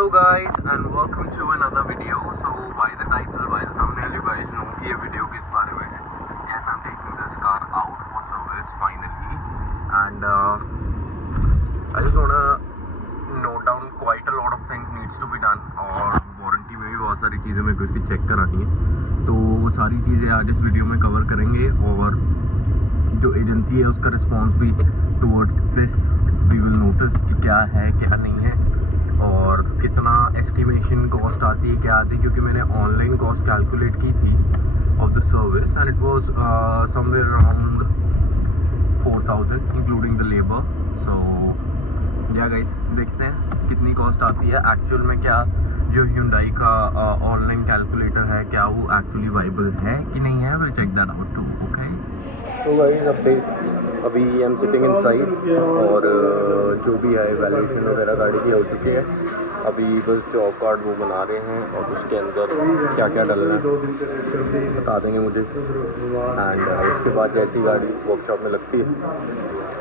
Hello guys and welcome to another video. So by the title, by the thumbnail, you guys know कि ये video किस बारे में है. Yes, I'm taking this car out for service finally, and I just wanna note down quite a lot of things needs to be done. और warranty में भी बहुत सारी चीज़ें मेरे को इसकी चेक करानी है, तो वो सारी चीज़ें आज इस वीडियो में कवर करेंगे. और जो एजेंसी है उसका रिस्पॉन्स भी towards this we will notice कि क्या है क्या नहीं है और कितना एस्टिमेशन कॉस्ट आती है क्या आती है, क्योंकि मैंने ऑनलाइन कॉस्ट कैलकुलेट की थी of the service and it was somewhere around 4000 including the labour. So yeah guys, देखते हैं कितनी कॉस्ट आती है एक्चुअल में. क्या जो Hyundai का ऑनलाइन कैलकुलेटर है क्या वो एक्चुअली वाइबल है कि नहीं है, will check that out too. Okay, so guys update. अभी आई एम सिटिंग इनसाइड और जो भी है वैल्यूएशन वगैरह गाड़ी की हो चुकी है. अभी बस जॉब कार्ड वो बना रहे हैं और उसके अंदर क्या क्या डलना है बता देंगे मुझे. एंड उसके बाद जैसी गाड़ी वर्कशॉप में लगती है,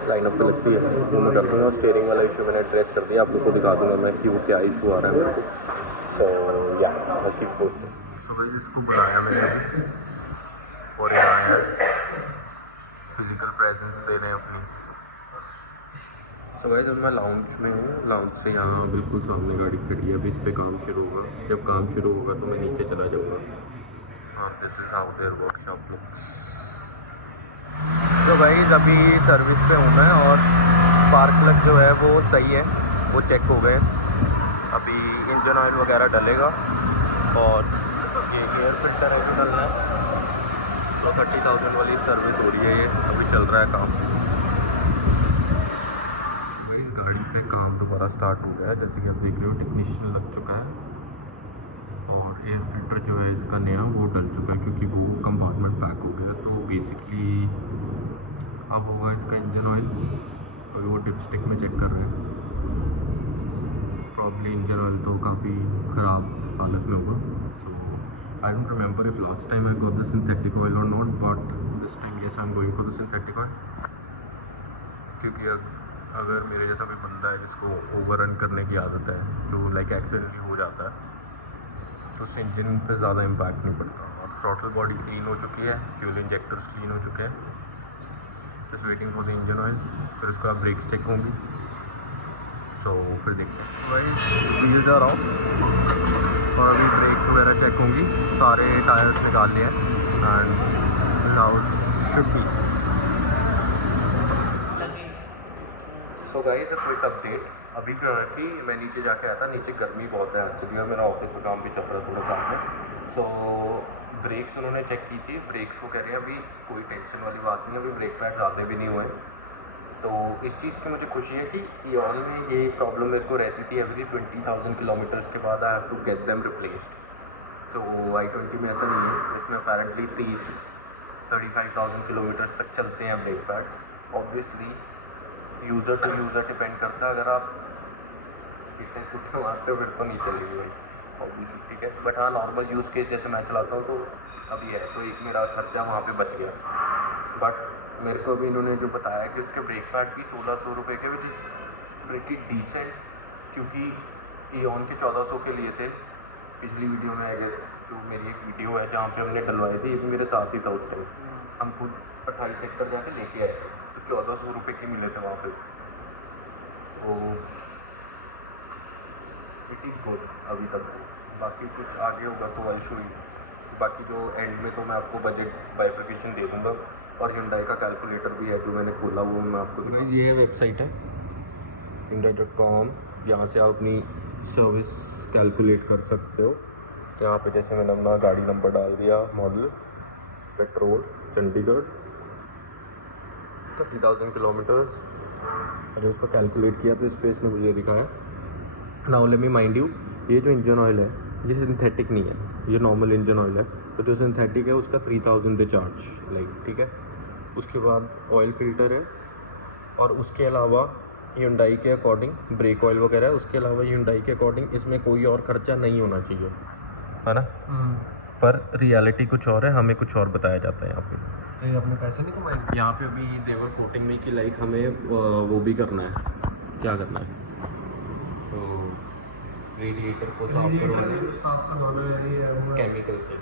लाइनअप पे लगती है, वो मैं कर दूँगा. स्टीयरिंग वाला इशू मैंने एड्रेस कर दिया, आप लोग को दिखा दूँगा मैं कि वो क्या इशू आ रहा है मेरे को. सो या I keep posting. So guys, इसको बुलाया मैंने अभी और यहाँ आया फिजिकल प्रेजेंस दे रहे हैं अपनी. सो गाइस, जब मैं लाउंज में हूँ, लाउंज से यहाँ बिल्कुल सामने गाड़ी खड़ी है. अभी इस पर काम शुरू होगा. जब काम शुरू होगा तो मैं नीचे चला जाऊँगा. हाँ, this is how their workshop looks. तो गाइस, अभी सर्विस पे हूँ मैं और स्पार्क प्लग जो है वो सही है, वो चेक हो गए. अभी इंजन ऑयल वगैरह डलेगा और ये एयर फिल्टर है जो डलना है. तो 30,000 वाली सर्विस हो रही है, ये अभी चल रहा है काम. इस गाड़ी पे काम दोबारा स्टार्ट हो गया है. जैसे कि आप देख रहे हो टेक्नीशियन लग चुका है और एयर फिल्टर जो है इसका नया वो डल चुका है क्योंकि वो कंपार्टमेंट पैक हो गया. तो बेसिकली अब होगा इसका इंजन ऑयल. अभी वो डिपस्टिक में चेक कर रहे हैं. प्रॉब्ली इंजन ऑयल तो काफ़ी ख़राब हालत में होगा. I don't remember if last time I got the synthetic oil or not, but this time yes, I'm going for the synthetic oil. क्योंकि अगर मेरे जैसा कोई बंदा है जिसको ओवर रन करने की आदत है, जो लाइक एक्सीडेंटली हो जाता है, तो उससे इंजन पे ज़्यादा इम्पैक्ट नहीं पड़ता. और थ्रॉटल बॉडी क्लीन हो चुकी है, फ्यूल इंजेक्टर्स क्लीन हो चुके हैं. Just waiting for the engine oil. फिर उसका ब्रेक्स चेक होंगी. सो फिर देखते हैं. भाई व्हील्स आर ऑफ और अभी ब्रेक्स वगैरह चेक होंगी. सारे टायर्स निकाल लिए and should be. So guys, a quick update. अभी क्या है कि मैं नीचे जाके आया था. नीचे गर्मी बहुत है एक्चुअली और मेरा ऑफिस में काम भी चल रहा है थोड़ा साथ में. सो ब्रेक्स उन्होंने चेक की थी. ब्रेक्स वो कह रहे हैं अभी कोई टेंशन वाली बात नहीं है, अभी ब्रेक पैड ज़्यादा भी नहीं हुए. तो इस चीज़ की मुझे खुशी है कि ईऑन में ये प्रॉब्लम मेरे को रहती थी. एवरी 20,000 किलोमीटर्स के बाद I have to get them replaced. So i20 में ऐसा नहीं है. इसमें अपेरेंटली 35,000 किलोमीटर्स तक चलते हैं brake pads. Obviously user to user depend करता है. अगर आप फिटनेस कुछ मारते हो फिर तो नहीं चलेगी भाई, ऑब्वियसली, ठीक है. बट हाँ, नॉर्मल यूज़ केस जैसे मैं चलाता हूँ तो अभी है, तो एक मेरा खर्चा वहाँ पे बच गया. बट मेरे को भी इन्होंने जो बताया कि उसके ब्रेक पैड भी 1600 रुपये के, विच इज़ प्रिटी डिसेंट. क्योंकि ईऑन के 1400 के लिए थे पिछली वीडियो में. आई गेस जो मेरी एक वीडियो है जहाँ पे हमने डलवाए थे, ये भी मेरे साथ ही था उस टाइम. हम खुद 28 सेक्टर जाके लेके आए तो 1400 रुपये के मिले थे वहाँ पे. सो इट इज़ गुड अभी तक. बाकी कुछ आगे होगा तो आई शो यू. बाकी जो एंड में तो मैं आपको बजट बाइफिकेशन दे दूँगा. और Hyundai का कैलकुलेटर भी है जो मैंने खोला, वो मैं आपको. ये है वेबसाइट है Hyundai.com. यहाँ से आप अपनी सर्विस कैलकुलेट कर सकते हो. यहाँ पे जैसे मैंने अपना गाड़ी नंबर डाल दिया, मॉडल, पेट्रोल, चंडीगढ़, 30,000 किलोमीटर्स. जब उसको कैलकुलेट किया तो इस पर इसने मुझे ये दिखाया. Now let me mind you, ये जो इंजन ऑयल है ये सिंथेटिक नहीं है, ये नॉर्मल इंजन ऑयल है. तो जो सिंथेटिक है उसका 3,000 दे चार्ज, लाइक, ठीक है. उसके बाद ऑयल फिल्टर है और उसके अलावा Hyundai के अकॉर्डिंग ब्रेक ऑयल वगैरह है. उसके अलावा Hyundai के अकॉर्डिंग इसमें कोई और खर्चा नहीं होना चाहिए, है ना. पर रियलिटी कुछ और है, हमें कुछ और बताया जाता है यहाँ पे. अपने पैसे नहीं कमाएंगे यहाँ पे. अभी देवर कोटिंग में कि लाइक हमें वो भी करना है, क्या करना है, तो रेडिएटर को साफ करवाना है केमिकल से।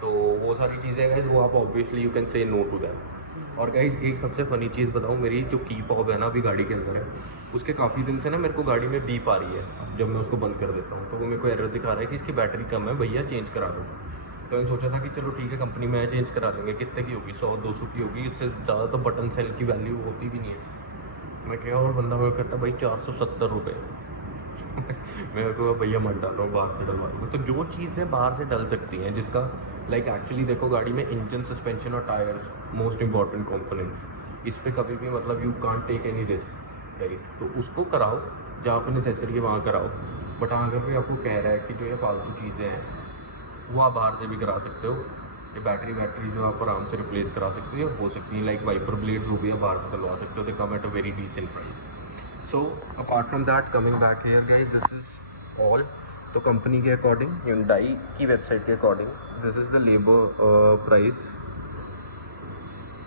तो वो सारी चीज़ें गाइज वो आप obviously you can say no to that. और गाइज एक सबसे फ़नी चीज़ बताऊँ, मेरी जो की फॉब है ना अभी गाड़ी के अंदर है, उसके काफ़ी दिन से ना मेरे को गाड़ी में बीप आ रही है जब मैं उसको बंद कर देता हूँ, तो वो मेरे को एरर दिखा रहा है कि इसकी बैटरी कम है भैया चेंज करा दो। तो मैंने सोचा था कि चलो ठीक है कंपनी में चेंज करा लेंगे, कितने की होगी 100-200 की होगी, इससे ज़्यादा तो बटन सेल की वैल्यू होती भी नहीं है। मैं क्या, और बंदा मेरे को कहता भाई 470 रुपये। मैं को भैया मत डालो, बाहर से डलवा दूँगा। तो जो चीज़ें बाहर से डल सकती हैं, जिसका लाइक एक्चुअली देखो गाड़ी में इंजन, सस्पेंशन और टायर्स मोस्ट इंपॉर्टेंट कंपोनेंट्स, इस पर कभी भी मतलब you can't take any risk right. तो उसको कराओ जहाँ पे नेसेसरी है वहाँ कराओ। बट हाँ अगर कोई आपको कह रहा है कि जो ये फालतू चीज़ें हैं वो आप बाहर से भी करा सकते हो, ये बैटरी जो आप आराम से रिप्लेस करा सकते हो सकती है, लाइक वाइपर ब्लेड्स वो भी आप बाहर से डलवा सकते हो, they come at a very decent price. So apart from that coming back here guys, this is all. तो कंपनी के अकॉर्डिंग, Hyundai की वेबसाइट के according, this is the labour price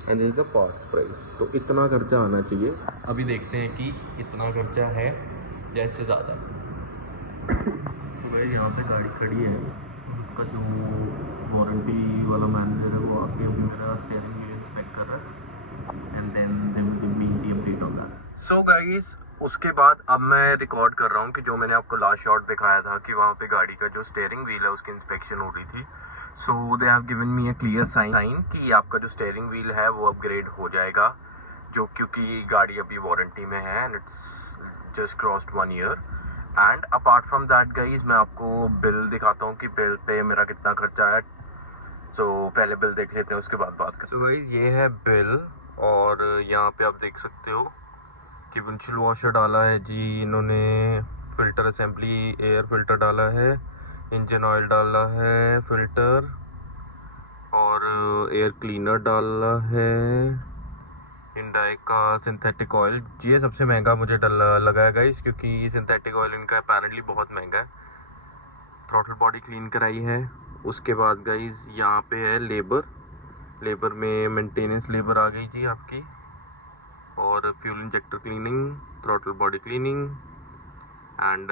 and this is the parts price. तो इतना खर्चा आना चाहिए। अभी देखते हैं कि इतना खर्चा है जैसे ज़्यादा। सुबह यहाँ पे गाड़ी खड़ी है, उसका जो वारंटी वाला मैनेजर है वो आके अभी मेरा स्टीयरिंग व्हील इंस्पेक्ट कर रहा है and then they will give me the update on that. So guys उसके बाद अब मैं रिकॉर्ड कर रहा हूँ कि जो मैंने आपको लास्ट शॉट दिखाया था कि वहाँ पे गाड़ी का जो स्टीयरिंग व्हील है उसकी इंस्पेक्शन हो रही थी। So they have given me a clear sign कि आपका जो स्टीयरिंग व्हील है वो अपग्रेड हो जाएगा, जो क्योंकि गाड़ी अभी वारंटी में है and it's just crossed 1 year. And apart from that guys मैं आपको बिल दिखाता हूँ कि बिल पे मेरा कितना खर्चा है। सो पहले बिल देख लेते हैं उसके बाद बात करते हैं। सो गाइज ये है बिल, और यहाँ पे आप देख सकते हो कि विंडशील्ड वॉशर डाला है जी इन्होंने, फिल्टर असेंबली एयर फिल्टर डाला है, इंजन ऑयल डाला है फिल्टर, और एयर क्लीनर डाला है, Hyundai का सिंथेटिक ऑयल। ये सबसे महंगा मुझे लगा है गाइस, क्योंकि सिंथेटिक ऑयल इनका अपेरेंटली बहुत महंगा है। थ्रॉटल बॉडी क्लीन कराई है। उसके बाद गाइस यहाँ पे है लेबर में मेंटेनेंस लेबर आ गई जी आपकी, और fuel injector cleaning, throttle body cleaning and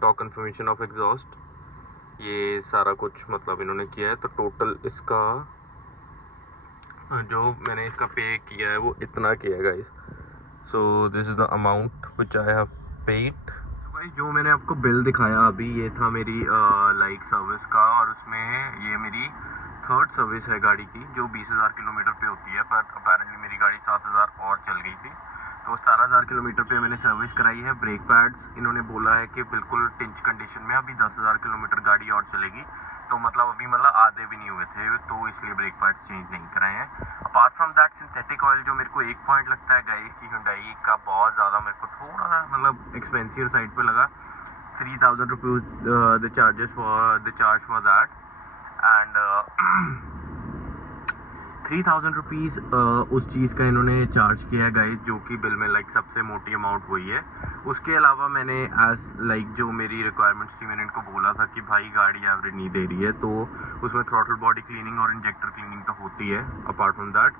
torque confirmation of exhaust, ये सारा कुछ मतलब इन्होंने किया है। तो टोटल इसका जो मैंने इसका पे किया है वो इतना किया है guys. So this is the amount which I have paid. भाई जो मैंने आपको बिल दिखाया अभी ये था मेरी लाइक सर्विस का, और उसमें ये मेरी थर्ड सर्विस है गाड़ी की जो 20,000 किलोमीटर पे होती है, पर अपेरेंटली मेरी गाड़ी 7,000 और चल गई थी, तो 17,000 किलोमीटर पे मैंने सर्विस कराई है। ब्रेक पैड्स इन्होंने बोला है कि बिल्कुल टिंच कंडीशन में, अभी 10,000 किलोमीटर गाड़ी और चलेगी, तो मतलब अभी मतलब आधे भी नहीं हुए थे, तो इसलिए ब्रेक पैड्स चेंज नहीं कराए हैं। Apart from that synthetic oil जो मेरे को एक पॉइंट लगता है गाइस कि Hyundai का बहुत ज़्यादा मेरे को थोड़ा मतलब एक्सपेंसिव साइड पे लगा। 3,000 rupees the charge for that and 3,000 rupees उस चीज़ का इन्होंने चार्ज किया है गाइस, जो कि बिल में लाइक सबसे मोटी अमाउंट वही है। उसके अलावा मैंने एज लाइक जो मेरी रिक्वायरमेंट्स थी मैंने इनको बोला था कि भाई गाड़ी एवरेज नहीं दे रही है, तो उसमें थ्रॉटल बॉडी क्लीनिंग और इंजेक्टर क्लीनिंग तो होती है अपार्ट फ्रॉम दैट,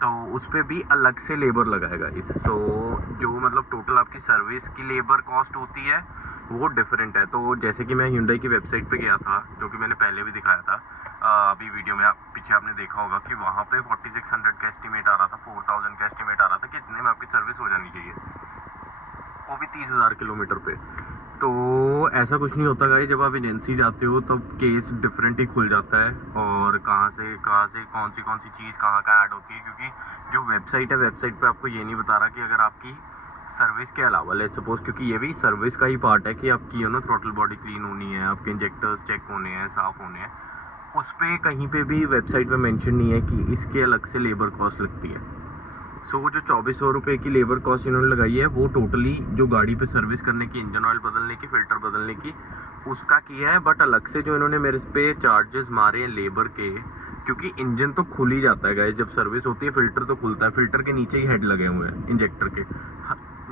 तो उस पर भी अलग से लेबर लगाएगा इस। तो जो मतलब टोटल आपकी सर्विस की लेबर कॉस्ट होती है वो डिफरेंट है। तो जैसे कि मैं Hyundai की वेबसाइट पे गया था, जो कि मैंने पहले भी दिखाया था, अभी वीडियो में पीछे आपने देखा होगा कि वहाँ पे 4600 का एस्टीमेट आ रहा था, 4000 का एस्टीमेट आ रहा था कि इतने में आपकी सर्विस हो जानी चाहिए, वो भी 30,000 किलोमीटर पे। तो ऐसा कुछ नहीं होता गाइस, जब आप एजेंसी जाते हो तब केस डिफरेंट ही खुल जाता है, और कहाँ से कौन सी चीज़ कहाँ का ऐड होती है, क्योंकि जो वेबसाइट है वेबसाइट पे आपको ये नहीं बता रहा कि अगर आपकी सर्विस के अलावा लेट्स सपोज, क्योंकि ये भी सर्विस का ही पार्ट है कि आपकी you know throttle body clean होनी है, आपके इंजेक्टर्स चेक होने हैं, साफ़ होने हैं, उस पर कहीं पे भी वेबसाइट पे मेंशन नहीं है कि इसके अलग से लेबर कॉस्ट लगती है। सो वो जो 2400 रुपये की लेबर कॉस्ट इन्होंने लगाई है वो टोटली जो गाड़ी पे सर्विस करने की, इंजन ऑयल बदलने की, फिल्टर बदलने की, उसका किया है। बट अलग से जो इन्होंने मेरे पे चार्जेस मारे हैं लेबर के, क्योंकि इंजन तो खुल ही जाता है गाइस जब सर्विस होती है, फिल्टर तो खुलता है, फिल्टर के नीचे ही हेड लगे हुए हैं इंजेक्टर के।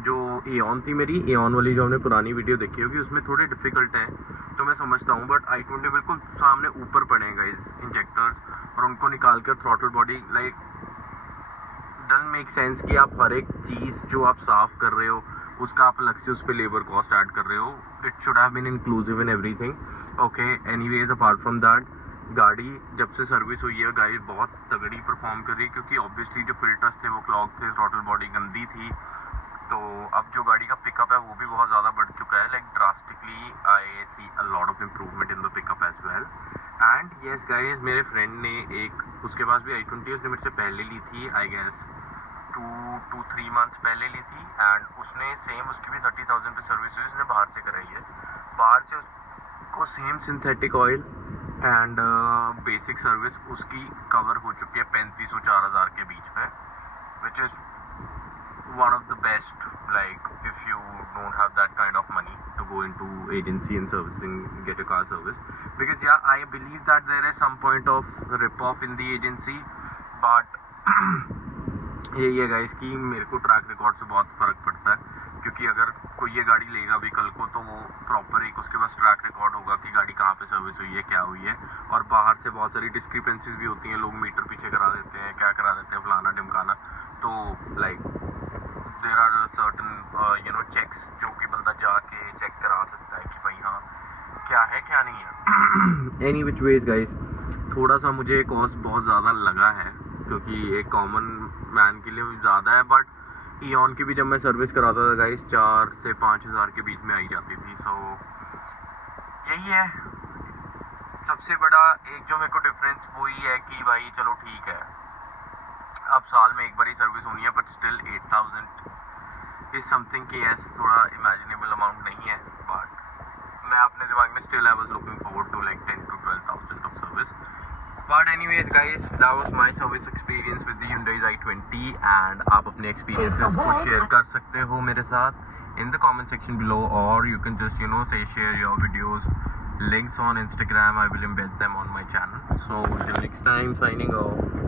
जो एऑन थी मेरी, एऑन वाली जो हमने पुरानी वीडियो देखी होगी उसमें थोड़े डिफिकल्ट है तो मैं समझता हूँ, बट i20 बिल्कुल सामने ऊपर पड़े हैं गाइस इंजेक्टर्स, और उनको निकाल कर throttle body like doesn't make sense कि आप हर एक चीज़ जो आप साफ़ कर रहे हो उसका आप अलग से उस पर लेबर कॉस्ट ऐड कर रहे हो. It should have been inclusive in everything. Okay, anyways apart from that, गाड़ी जब से सर्विस हुई है गाइस बहुत तगड़ी परफॉर्म कर रही है, क्योंकि ऑब्वियसली जो फिल्टर्स थे वो क्लॉग थे, थ्रॉटल बॉडी गंदी थी. तो अब जो गाड़ी का पिकअप है वो भी बहुत ज़्यादा बढ़ चुका है. Like drastically I see a lot of improvement in the pickup as well. And yes guys, मेरे फ्रेंड ने एक, उसके पास भी i20, उसने मेरे से पहले ली थी, आई गेस 2-3 मंथ्स पहले ली थी. एंड उसने सेम, उसकी भी 30,000 पे सर्विस हुई, उसने बाहर से कराई है. बाहर से उसको same synthetic oil and basic service उसकी कवर हो चुकी है 3500 4,000 के बीच में, which is one of the best. Like if you don't have that kind of money to go into agency and servicing, get a car service, because yeah, I believe that there is some point of rip off in the agency, but यही है guys कि मेरे को track record से बहुत फ़र्क पड़ता है, क्योंकि अगर कोई ये गाड़ी लेगा भी कल को तो वो प्रॉपर एक उसके पास ट्रैक रिकॉर्ड होगा कि गाड़ी कहाँ पे सर्विस हुई है, क्या हुई है. और बाहर से बहुत सारी डिस्क्रिपेंसीज भी होती हैं, लोग मीटर पीछे करा देते हैं, क्या करा देते हैं, फलाना ढिमकाना. तो like there are certain checks जो कि बंदा जाके चेक करा सकता है कि भाई हाँ क्या है क्या नहीं है. एनी विच वेज गाइस, थोड़ा सा मुझे कॉस्ट बहुत ज़्यादा लगा है, क्योंकि एक कॉमन मैन के लिए ज़्यादा है. बट ईऑन की भी जब मैं सर्विस कराता था गाइस 4 से 5,000 के बीच में आई जाती थी. सो यही है सबसे बड़ा एक जो मेरे को डिफरेंस वही है कि भाई चलो ठीक है, अब साल में एक बार ही सर्विस होनी है, बट स्टिल 8,000 इज समथिंग कि यस थोड़ा इमेजिनेबल अमाउंट नहीं है. बट मैं अपने दिमाग में still I was looking forward to like 10 to 12,000 of service. But anyways guys, that was my service experience with the Hyundai i20. And आप अपने एक्सपीरियंसेस को शेयर कर सकते हो मेरे साथ in the comment section below, or you can just say share your videos, links on Instagram. I will embed them on my channel. So until next time, signing off.